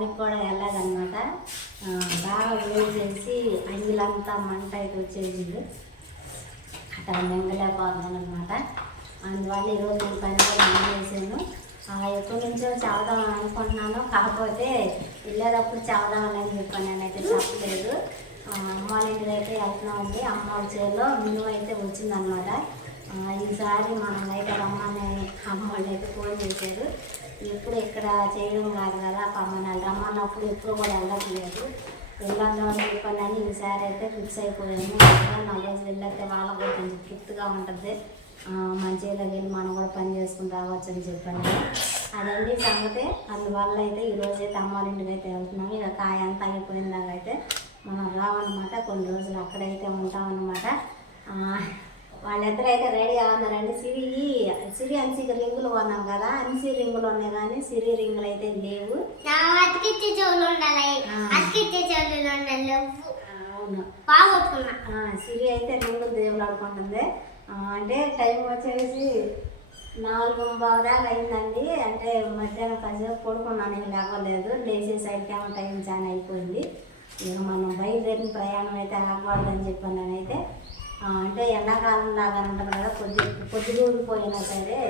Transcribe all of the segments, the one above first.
పనికి కూడా వెళ్ళాదనమాట బాగా వేసేసి అంగిలంతా మంట అయితే వచ్చేసింది. అట్లా మింగలేకపోతున్నాను అనమాట అందువల్ల ఈరోజు నేను పని కూడా చేసాను ఎప్పటి నుంచో చదదాం అనుకుంటున్నాను. కాకపోతే వెళ్ళేటప్పుడు చదవదామని చెప్పాను నేనైతే చెప్పలేదు. అమ్మ వాళ్ళ ఇంటికి అయితే వెళ్తున్నామండి. అమ్మ వాళ్ళ చేతిలో మినుము అయితే వచ్చిందనమాట ఈసారి మనం అయితే రమ్మని అమ్మవాళ్ళు అయితే ఫోన్ చేశారు. ఎప్పుడు ఇక్కడ చేయడం కాదు కదా పమ్మనాలు రమ్మన్నప్పుడు ఎప్పుడు కూడా వెళ్ళట్లేదు. వెళ్ళొద్దామని చెప్పాను అని ఈసారి అయితే ఫిక్స్ అయిపోయాను నాలుగు రోజులు వెళ్ళితే వాళ్ళకు కూడా కొంచెం తృప్తిగా ఉంటుంది. మంచిగా వెళ్ళి మనం కూడా పని చేసుకుని రావచ్చు అని చెప్పాను. అదండి సంగతే. అందువల్ల అయితే ఈరోజు అయితే అమ్మవారింటికి అయితే వెళ్తున్నాము. ఇక కాయ అంతా అయిపోయిందాక అయితే మనం రావన్నమాట. కొన్ని రోజులు అక్కడైతే ఉంటామన్నమాట. వాళ్ళిద్దరు అయితే రెడీ అవుతున్నారండి సిరి సిరి అన్సికి రింగులు కొన్నాం కదా అన్సి రింగులు ఉన్నాయి కానీ సిరి రింగులు అయితే లేవు. నా అతికిచ్చే చెవులు ఉండాలి. ఆ. అతికిచ్చే చెవులు ఉండాలి లేవు ఆ, అవును. బాగొట్టుకున్నా సిరి అయితే రింగులు దేవులు ఆడుకుంటుంది. అంటే టైం వచ్చేసి నాలుగు బావు దాకా అయిందండి. అంటే మధ్యాహ్నం కాసేపు పడుకున్నాను నేను లేవలేదు. లేచేసరికి ఏమో టైం చాలా అయిపోయింది. ఇక మనం బయలుదేరిన ప్రయాణం అయితే ఆగకూడదని చెప్పాను నేనైతే అంటే ఎండాకాలం లాగా ఉంటుంది కదా కొద్ది పొద్దుగూడిపోయినా సరే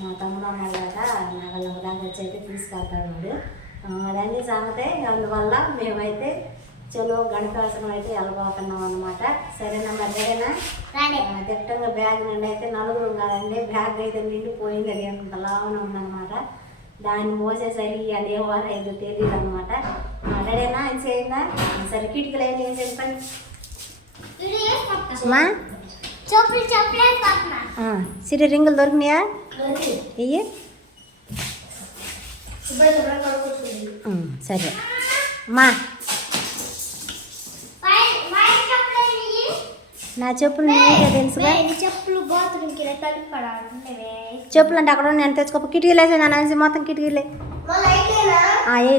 మా తమ్ముడు అన్నాడు కదా నగల దాకా వచ్చి అయితే తీసుకెళ్తాడు వాడు. అదన్నీ సంగతే. అందువల్ల మేమైతే చలో గణపవసరం అయితే వెళ్ళబోతున్నాం అనమాట సరేనా రాడే దిట్టంగా బ్యాగ్ నిండి అయితే నలుగురు కాదండి బ్యాగ్ అయితే నిండిపోయింది అది అంత లావున ఉందన్నమాట. దాన్ని మోసేసరికి అది ఏ వారు అయితే తెలియదు అనమాట ఇది చేయందా? సరే కిటికీలు అయితే ఏం చెప్పండి. అమ్మా సిరి రింగులు దొరికినాయా? ఇయ్యి. సరే. అమ్మా నా చెప్పులు నీకే తెలుసుగా? చెప్పులు బాత్రూమ్కి చెప్పులు అంటే అక్కడ నేను తెచ్చుకో కిటికీలు వేసే నాన్న వేసి మొత్తం కిటికీలే.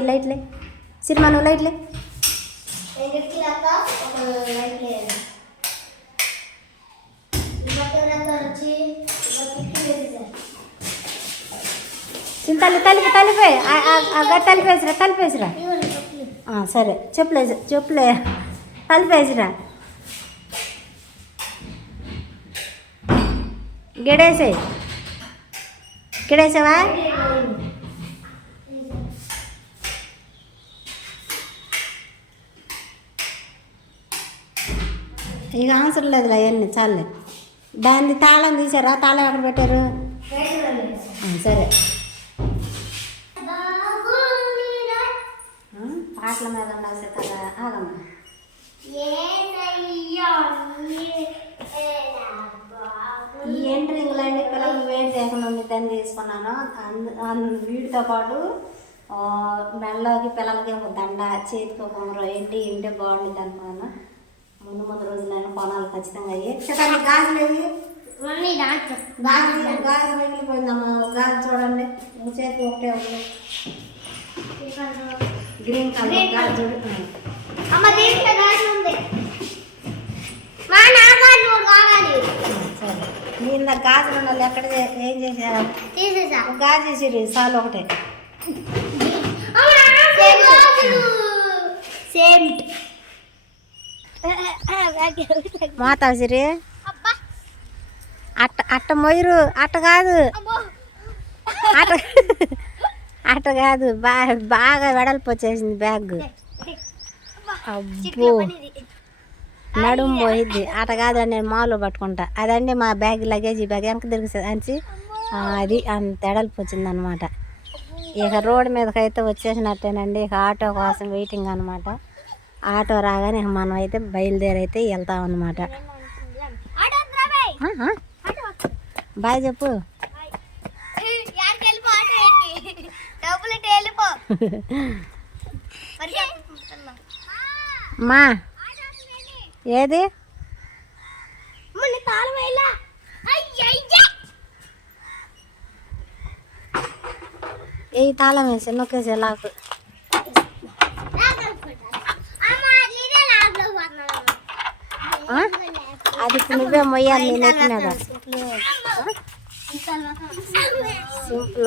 లైట్లే సినిమా నువ్వు లైట్లే తల్లి తలిపి తలిపే తలిపేసిరా తలిపేసిరా సరే చెప్పులే చెప్పులే. తలిపేసిరా గిడేసే గిడేసావా? ఇక అవసరం లేదు అవన్నీ చాలే. దాన్ని తాళం తీసారా తాళం ఎక్కడ పెట్టారు? సరే ఆ, పాటల మీద ఉండాల్సి కదా ఆగమ్మా ఈ ఎంట్రింగ్లు అండి పిల్లలు వేడి చేయకుండా ఉండిద్దని తీసుకున్నాను అందు వీటితో పాటు మెడలోకి పిల్లలకి ఒక దండ చేతికి ఒక ఏంటి ఇంటే బాగుంటుంది అనుకున్నాను. ముందు ముందు రోజులైనా కొనాలి ఖచ్చితంగా. అయ్యి చెప్పండి గాజులు ఏవి? గాజులు గాజు మిగిలిపోయిందమ్మా గాజు చూడండి. ఇంక చేతి ఒకటే ఒకటి గ్రీన్ కలర్ గాజు అమ్మ దీంట్లో గాజు ఉంది. నిన్న గాజులు ఉండాలి ఎక్కడ ఏం చేశారు? తీసేసా. గాజు వేసిర్రు చాలు ఒకటే. సేమ్ మోతావు సిరి అట్ట అట్ట మొయ్యరు అట్ట కాదు. అట్ట అట్ట కాదు బాగా బాగా వెడల్పు వచ్చేసింది బ్యాగ్. అబ్బో. నడుము పోయిద్ది. అట్ట కాదు నేను మాలో పట్టుకుంటా. అదండి మా బ్యాగ్ లగేజ్ బ్యాగ్. వెనక తిరిగి అంచి ఆ, అది అంత ఎడల్పు వచ్చింది అనమాట ఇక రోడ్డు మీదకి అయితే వచ్చేసినట్టేనండి. ఇక ఆటో కోసం వెయిటింగ్ అనమాట. ఆటో రాగానే ఇక మనం అయితే బయలుదేరి అయితే వెళ్తాం అనమాట. బాయ్ చెప్పు. మా ఏది? ఏ తాళం వేసి నొక్కేసి లాకు? అది నువ్వే మొయ్యాలి నేను ఎత్తినాగా. సింపుల్.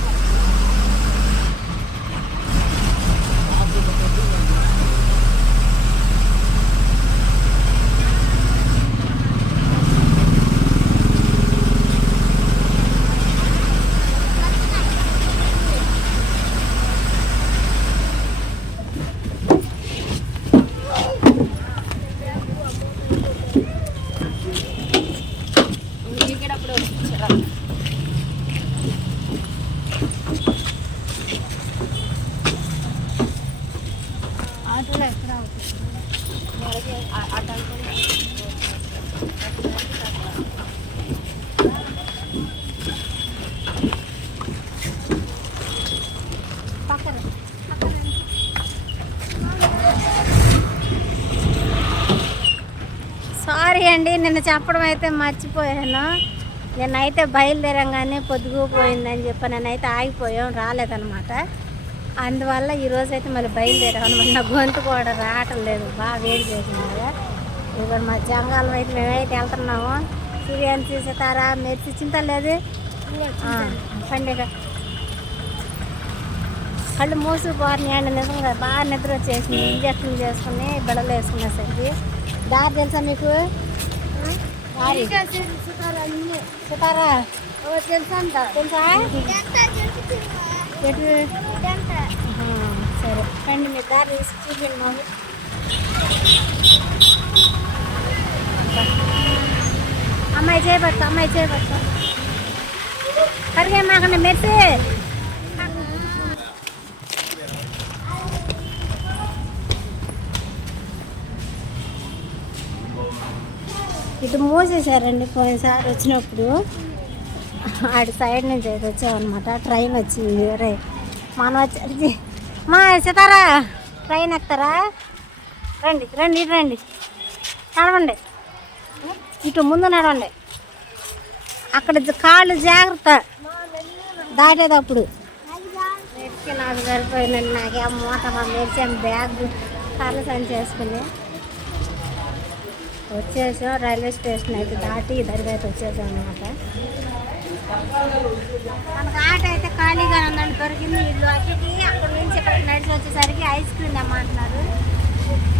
ఆటోలో ఎక్కడ పక్కన సారీ అండి నిన్న చెప్పడం అయితే మర్చిపోయాను. నిన్నైతే బయలుదేరంగానే పొద్దుగుపోయిందని చెప్పి నేనైతే ఆగిపోయాం రాలేదనమాట అందువల్ల ఈరోజు అయితే మళ్ళీ బయలుదేరాం. అనమాట నా గొంతు కూడా రావటం లేదు బాగా వేడి చేసింది. కదా ఇప్పుడు మా జంగాలం అయితే మేమైతే వెళ్తున్నాము. సూర్యాన్ని తీసేతారా మెరిచి చింత లేదు? పండుగ. కళ్ళు మూసుకుపోతున్నాయి అండి నిజంగా బాగా నిద్ర వచ్చేసింది. ఇంజక్షన్ చేసుకుని బిడలు వేసుకునేసరికి. దారి తెలుసా మీకు? సుతారా తెలుసా సరే రండి మీరు దారి చూపించండి మాకు అమ్మాయి చేయబట్టు అమ్మాయి చేయబట్టు కరిగే మాకండి మెరిసి ఇటు మూసేశారండి పోయినసారి వచ్చినప్పుడు. అటు సైడ్ నుంచి అయితే వచ్చామన్నమాట. ట్రైన్ వచ్చింది. రే మనం వచ్చి మా సీతారా ట్రైన్ ఎక్కుతారా? రండి రండి ఇటు రండి. నడవండి. ఇటు ముందు నడవండి. అక్కడ కాళ్ళు జాగ్రత్త. దాటేటప్పుడు. నాకు సరిపోయిందండి నాకేం మూట మా మెడిసిన్ బ్యాగ్ కళ్ళ సంచేసుకుని. వచ్చేసాం రైల్వే స్టేషన్ అయితే దాటి దరిగా అయితే వచ్చేసాం అనమాట మనకు ఆట అయితే ఖాళీగా ఉందని దొరికింది ఇల్లు. అక్కడికి అక్కడ నుంచి ఇక్కడికి నడిచి వచ్చేసరికి ఐస్ క్రీమ్ అమ్మంటున్నారు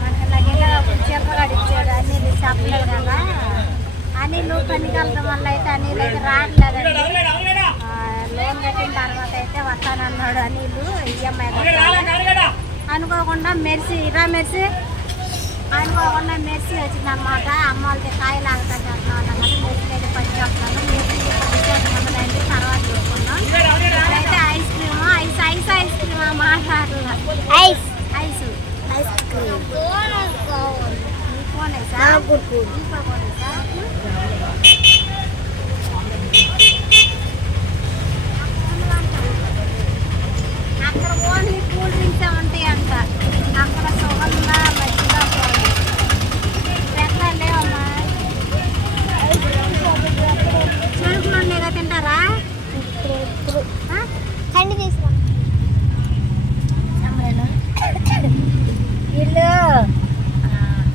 మనకి నాకు చెప్పగాడు ఇచ్చాడు అనిల్ చెప్పలేదు కదా. అనిల్ పనికి వెళ్ళడం వల్ల అయితే అనిల్ అయితే రావట్లేదండి. లోన్ కట్టిన తర్వాత అయితే వస్తానన్నాడు అనిల్ ఈఎంఐ అనుకోకుండా మెరిసి ఇరా మెరిసి. అనుకోకుండా మెర్సీ వచ్చిందన్నమాట. అమ్మ వాళ్ళకి కాయలు ఆగుతాను అన్నమాట. మెర్సీ అయితే చెప్తున్నాను మెర్సీ తర్వాత చూసుకున్నాం ఇప్పుడైతే ice cream ice ice ice cream మాట్లాడాల ice. Ice. Ice cream. Phone అక్కడ ఓన్లీ కూల్ డ్రింక్స్ ఉంటాయి అంట అక్కడ సుగంధ మజ్జిగ పోనీ ఎట్లా లేవమ్మా చెరుకులు ఉండేగా తింటారా ఆ? కండి తీసుకున్నాం వీళ్ళు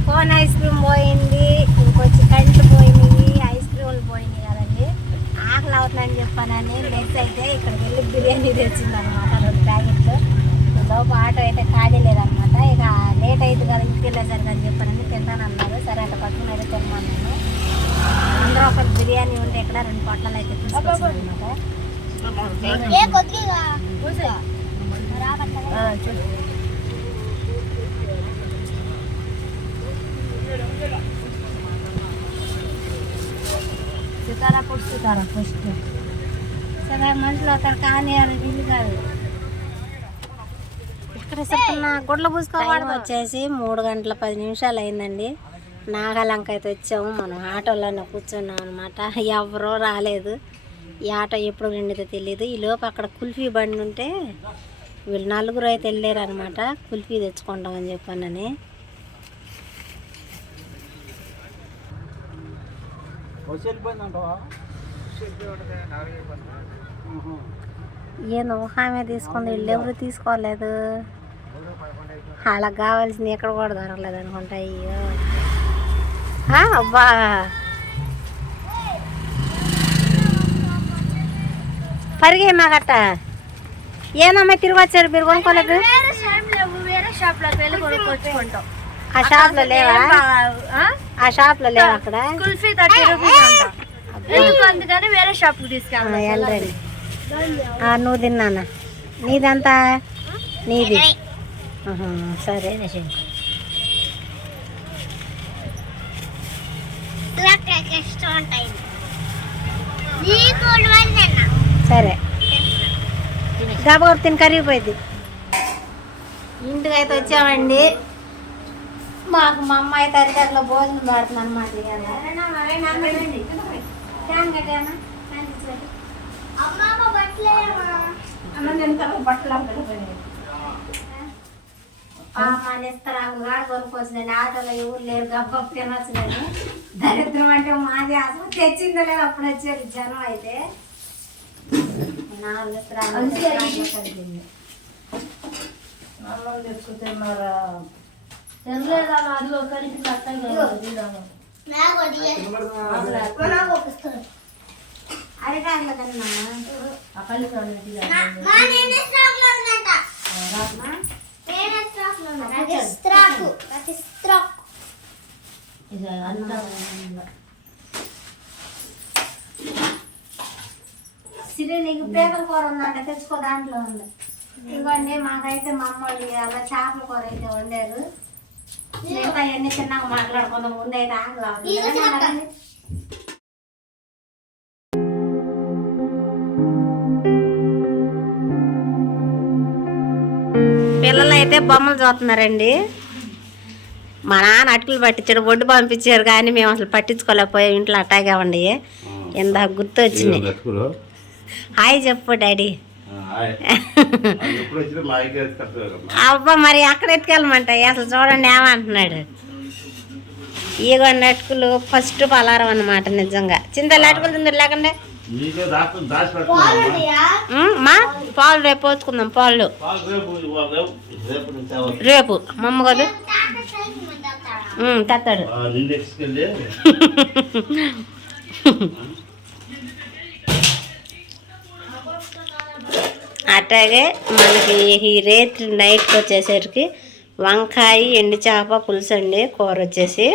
కోన్ ఐస్ క్రీమ్ పోయింది ఇంకొచ్చి కంట్లు పోయినాయి ఐస్ క్రీములు పోయినాయి కదండి ఆకలి అవుతుందని చెప్పానని మెస్ అయితే ఇక్కడికి వెళ్ళి బిర్యానీ తెచ్చింది అనమాట రెండు ప్యాకెట్లు. లోపు ఆటో అయితే ఖాళీ లేదనమాట ఇక లేట్ అయింది కదా ఇంటికి వెళ్ళేసరికి అని చెప్పానని తింటాను అన్నారు సరే అట్లా పక్కన అయితే తినమన్నాను. అందరూ ఒకటి బిర్యానీ ఉంటే ఇక్కడ రెండు పొట్లాలు అయితే తీసుకొచ్చాను అనమాట ఏ కొద్దిగా చూడు. సితారా పుట్టు సితారా ఫస్ట్. మనుషులు కానీ వీలు కాదు. చెప్తున్నా గుడ్ల పూసుకోవాలి వచ్చేసి మూడు గంటల పది నిమిషాలు అయిందండి. నాగాలంక అయితే వచ్చాము మనం ఆటోలోనే కూర్చున్నాం అనమాట ఎవరో రాలేదు. ఈ ఆటో ఎప్పుడు నిండితే తెలియదు ఈ లోపు అక్కడ కుల్ఫీ బండి ఉంటే వీళ్ళు నలుగురు అయితే వెళ్ళారు అనమాట కుల్ఫీ తెచ్చుకుంటామని చెప్పానని. ఏందో ఆమె తీసుకుంది? వీళ్ళు ఎవరు తీసుకోలేదు? వాళ్ళకి కావాల్సింది ఎక్కడ కూడా దొరకలేదు అనుకుంటా అయ్యో. అబ్బా. పరిగే మాగట్ట ఏందమ్మా తిరిగి వచ్చారు? మీరు కొనుక్కోలేదు? ఆ షాప్లో లేవా? ఆ? షాప్లో లేవా అక్కడ? కుల్ఫీ థర్టీ రూపీస్ అంట. ఎందుకు అందుకని వేరే షాప్కి ఆ, తీసుకెళ్తాం వెళ్ళండి. ఆ, నువ్వు తిన్నానా నీదంతా? నీది. సరే. సరే. గబగబ తిని కరిగిపోయింది. ఇంటికి అయితే వచ్చామండి. మాకు మా అమ్మాయి తరగతిలో భోజనం పెడుతుంది అనమాట కొనుక్కొచ్చిందండి ఆటోలో ఎవరు లేరు గబ్బ తినొచ్చు కానీ దరిద్రం అంటే మాది అసలు తెచ్చిందో లేదు అప్పుడు వచ్చేది జనం అయితే. నాలుగు ఇస్తరాలు కలిపింది అదిగో కలిపి అరిటాకులో కన్నా సిరి నీకు పేపర్ కూర ఉందంట. తెచ్చుకో దాంట్లో ఉంది. ఇవ్వండి. మాకైతే మా అమ్మ వాళ్ళు అలా చేపల కూర అయితే వండారు. మిగతా ఎన్ని చిన్నగా మాట్లాడుకుందాం. పిల్లలు అయితే బొమ్మలు చూస్తున్నారండి. మా నాన్న అటుకులు పట్టించాడు ఒడ్డు పంపించారు కానీ మేము అసలు పట్టించుకోలేకపోయాం. ఇంట్లో అట్టాగే ఉండి. ఇంత గుర్తు బతుకులు హాయ్ చెప్పు డాడీ. అబ్బా మరి అక్కడ ఎత్తుకెళ్ళమంట? అసలు చూడండి ఏమంటున్నాడు. ఇగోండి అటుకులు ఫస్ట్ పలారం అన్నమాట నిజంగా. చింతలు అటుకులు తిందరు లేకండి. మా? పాలు రేపు పోసుకుందాం పాలు. పాలు రేపు ఇవాళ రేపు రేపు నుంచి తేవాలి. రేపు. మా అమ్మ కదా? ఉమ్, తెస్తాడు అట్లాగే మనకి ఈ రేత్రి నైట్కి వచ్చేసరికి వంకాయ ఎండు చేప పులుసు అండి కూర వచ్చేసి.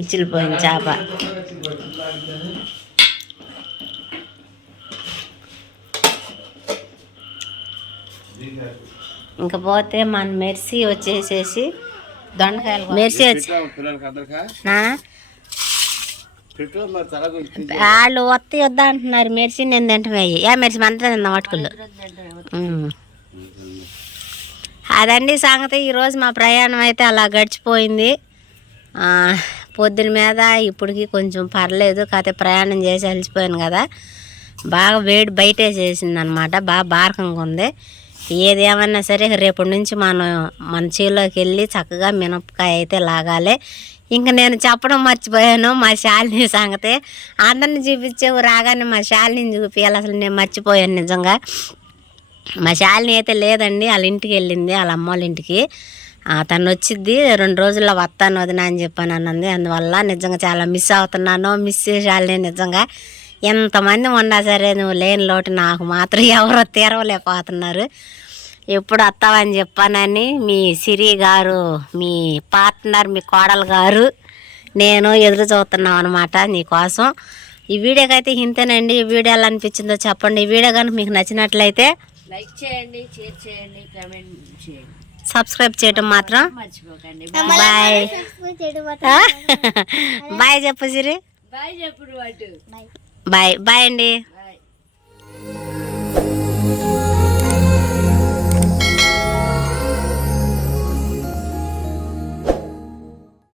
ఇచ్చిలిపోయిన చేప. ఇంకా పోతే మన మెర్సీ వచ్చేసేసి దొండకాయలు. మెర్సీ వచ్చి నానా పెట్టు మరి తల గురించి వాళ్ళు వత్త వద్దా అంటున్నారు. మెర్సీ నేను తింటమయ్యి ఏ మెర్సీ మంతా తిందాం అటుకులు ఉమ్. అదండి సంగతి. ఈరోజు మా ప్రయాణం అయితే అలా గడిచిపోయింది. పొద్దున మీద ఇప్పటికి కొంచెం పర్లేదు. కాకపోతే ప్రయాణం చేసి అలసిపోయాను కదా. బాగా వేడి బయటే చేసింది అనమాట బాగా బారకంగా ఉంది. ఏది ఏమన్నా సరే రేపటి నుంచి మనం మన చేలోకి వెళ్ళి చక్కగా మినపకాయ అయితే లాగాలి. ఇంకా నేను చెప్పడం మర్చిపోయాను మా శాలిని సంగతి. అందరిని చూపించేవు రాగానే మా శాలిని చూపించాలి అసలు నేను మర్చిపోయాను నిజంగా. మా శాలిని అయితే లేదండి వాళ్ళ ఇంటికి వెళ్ళింది వాళ్ళ అమ్మ వాళ్ళ ఇంటికి. తను వచ్చింది రెండు రోజుల్లో వస్తాను వదిన అని చెప్పాను అన్నది. అందువల్ల నిజంగా చాలా మిస్ అవుతున్నాను మిస్ శాలిని నిజంగా. ఎంతమంది ఉన్నా సరే నువ్వు లేని లోటు నాకు మాత్రం ఎవరో తీరవలేకపోతున్నారు. ఎప్పుడు వస్తావని చెప్పానని మీ సిరి గారు మీ పార్ట్నర్ మీ కోడలు గారు నేను ఎదురు చూస్తున్నాం అనమాట నీకోసం. ఈ వీడియోకి అయితే ఇంతేనండి. ఈ వీడియో ఎలా అనిపించిందో చెప్పండి. ఈ వీడియో కనుక మీకు నచ్చినట్లయితే లైక్ చేయండి షేర్ చేయండి కామెంట్ చేయండి. సబ్స్క్రైబ్ చేయటం మాత్రం మర్చిపోకండి. బాయ్. బాయ్. చెప్పు సిరి. బాయ్ చెప్పుడు వాటు బాయ్ బాయ్ అండి.